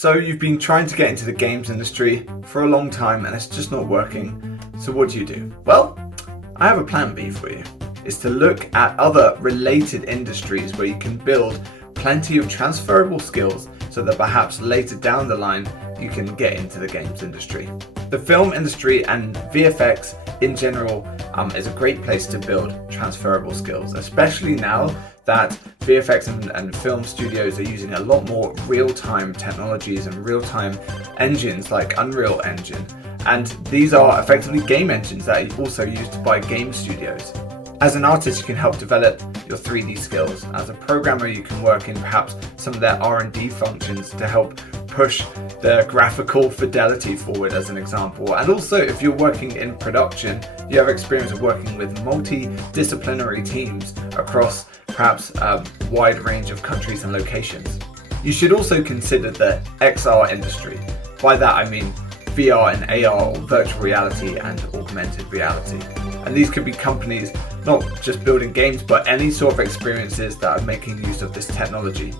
So you've been trying to get into the games industry for a long time and it's just not working. So what do? Well, I have a plan B for you. It's to look at other related industries where you can build plenty of transferable skills so that perhaps later down the line you can get into the games industry. The film industry and VFX in general is a great place to build transferable skills, especially now that VFX and film studios are using a lot more real-time technologies and real-time engines like Unreal Engine. And these are effectively game engines that are also used by game studios. As an artist, you can help develop your 3D skills. As a programmer, you can work in perhaps some of their R&D functions to help push the graphical fidelity forward, as an example. And also, if you're working in production, you have experience of working with multidisciplinary teams across perhaps a wide range of countries and locations. You should also consider the XR industry. By that I mean VR and AR, or virtual reality and augmented reality. And these could be companies not just building games, but any sort of experiences that are making use of this technology.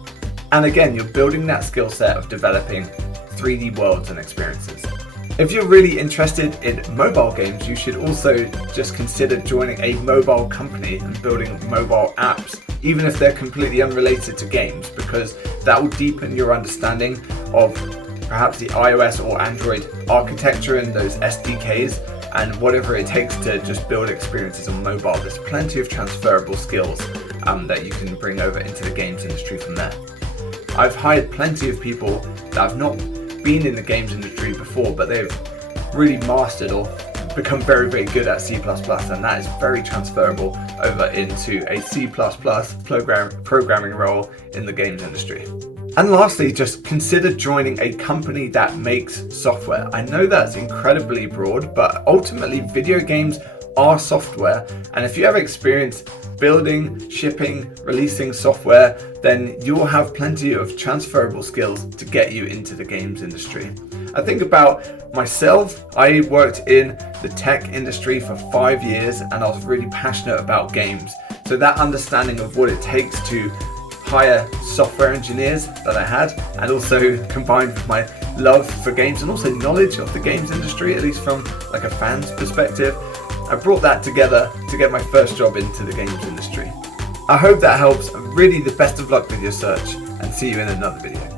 And again, you're building that skill set of developing 3D worlds and experiences. If you're really interested in mobile games, you should also just consider joining a mobile company and building mobile apps, even if they're completely unrelated to games, because that will deepen your understanding of perhaps the iOS or Android architecture and those SDKs and whatever it takes to just build experiences on mobile. There's plenty of transferable skills that you can bring over into the games industry from there. I've hired plenty of people that have not been in the games industry before, but they've really mastered or become very, very good at C++, and that is very transferable over into a C++ programming role in the games industry. And lastly, just consider joining a company that makes software. I know that's incredibly broad, but ultimately video games are software, and if you have experience building, shipping, releasing software, then you will have plenty of transferable skills to get you into the games industry. I think about myself, I worked in the tech industry for 5 years and I was really passionate about games. So that understanding of what it takes to hire software engineers that I had, and also combined with my love for games and also knowledge of the games industry, at least from like a fan's perspective, I brought that together to get my first job into the games industry. I hope that helps. Really, the best of luck with your search, and see you in another video.